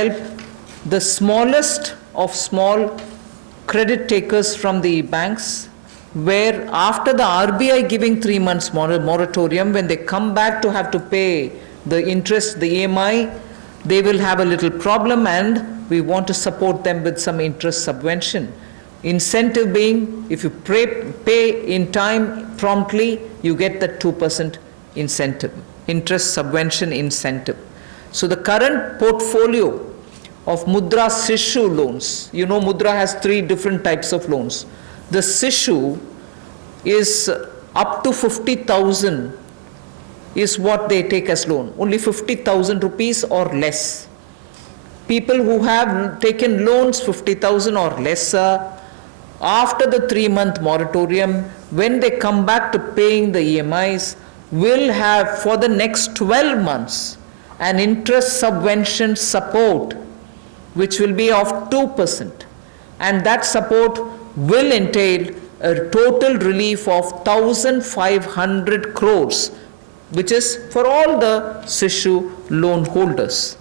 help the smallest of small credit takers from the banks, where after the RBI giving 3 months moratorium, when they come back to have to pay the interest, the EMI, they will have a little problem, and we want to support them with some interest subvention. Incentive being, if you pay in time promptly, you get the 2% incentive, interest subvention incentive. So the current portfolio of Mudra Sishu loans, you know Mudra has 3 different types of loans. The Sishu is up to 50,000 is what they take as loan, only 50,000 rupees or less. People who have taken loans 50,000 or lesser, after the 3-month moratorium, when they come back to paying the EMIs, will have for the next 12 months an interest subvention support which will be of 2%, and that support will entail a total relief of 1,500 crores, which is for all the Sishu loan holders.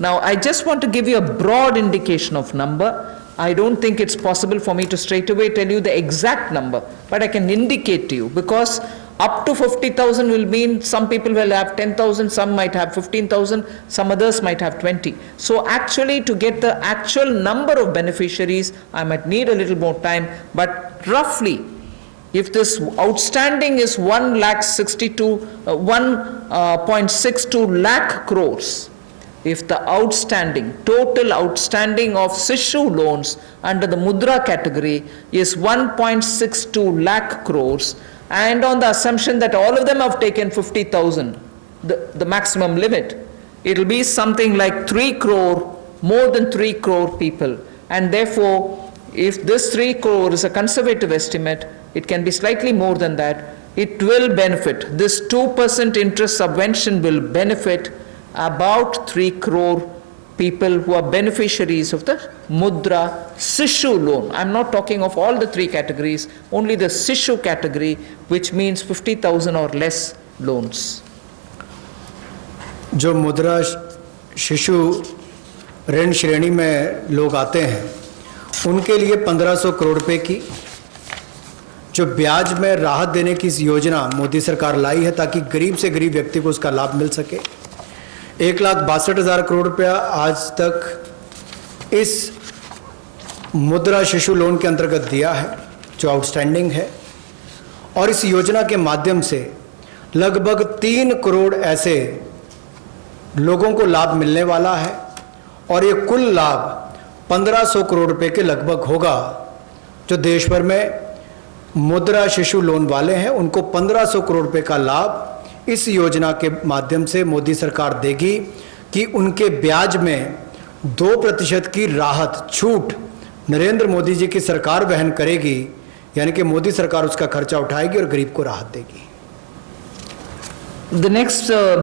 Now, I just want to give you a broad indication of number. I don't think it's possible for me to straight away tell you the exact number, but I can indicate to you, because up to 50,000 will mean some people will have 10,000, some might have 15,000, some others might have 20. So actually, to get the actual number of beneficiaries, I might need a little more time, but roughly, if this outstanding is 1.62 lakh crores, if the total outstanding of Sishu loans under the Mudra category is 1.62 lakh crores, and on the assumption that all of them have taken 50,000, the maximum limit, it will be something like 3 crore, more than 3 crore people. And therefore, if this 3 crore is a conservative estimate, it can be slightly more than that. It will benefit. This 2% interest subvention will benefit about 3 crore people who are beneficiaries of the Mudra Sishu loan. I'm not talking of all the 3 categories, only the Sishu category, which means 50,000 or less loans. जो मुद्रा शिशु ऋण श्रेणी में लोग आते हैं, उनके लिए 1500 करोड़ रुपए की जो ब्याज में राहत देने की इस योजना मोदी सरकार लाई है, ताकि गरीब से गरीब व्यक्ति को उसका लाभ मिल सके। 1,62,000 करोड़ रुपया आज तक इस मुद्रा शिशु लोन के अंतर्गत दिया है, जो आउटस्टैंडिंग है, और इस योजना के माध्यम से लगभग 3 करोड़ ऐसे लोगों को लाभ मिलने वाला है, और ये कुल लाभ 1500 करोड़ रुपए के लगभग होगा। जो देश भर में मुद्रा शिशु लोन वाले हैं, उनको 1500 करोड़ रुपए का लाभ इस योजना के माध्यम से मोदी सरकार देगी, कि उनके ब्याज में 2% की राहत, छूट नरेंद्र मोदी जी की सरकार वहन करेगी, यानी कि मोदी सरकार उसका खर्चा उठाएगी और गरीब को राहत देगी। The next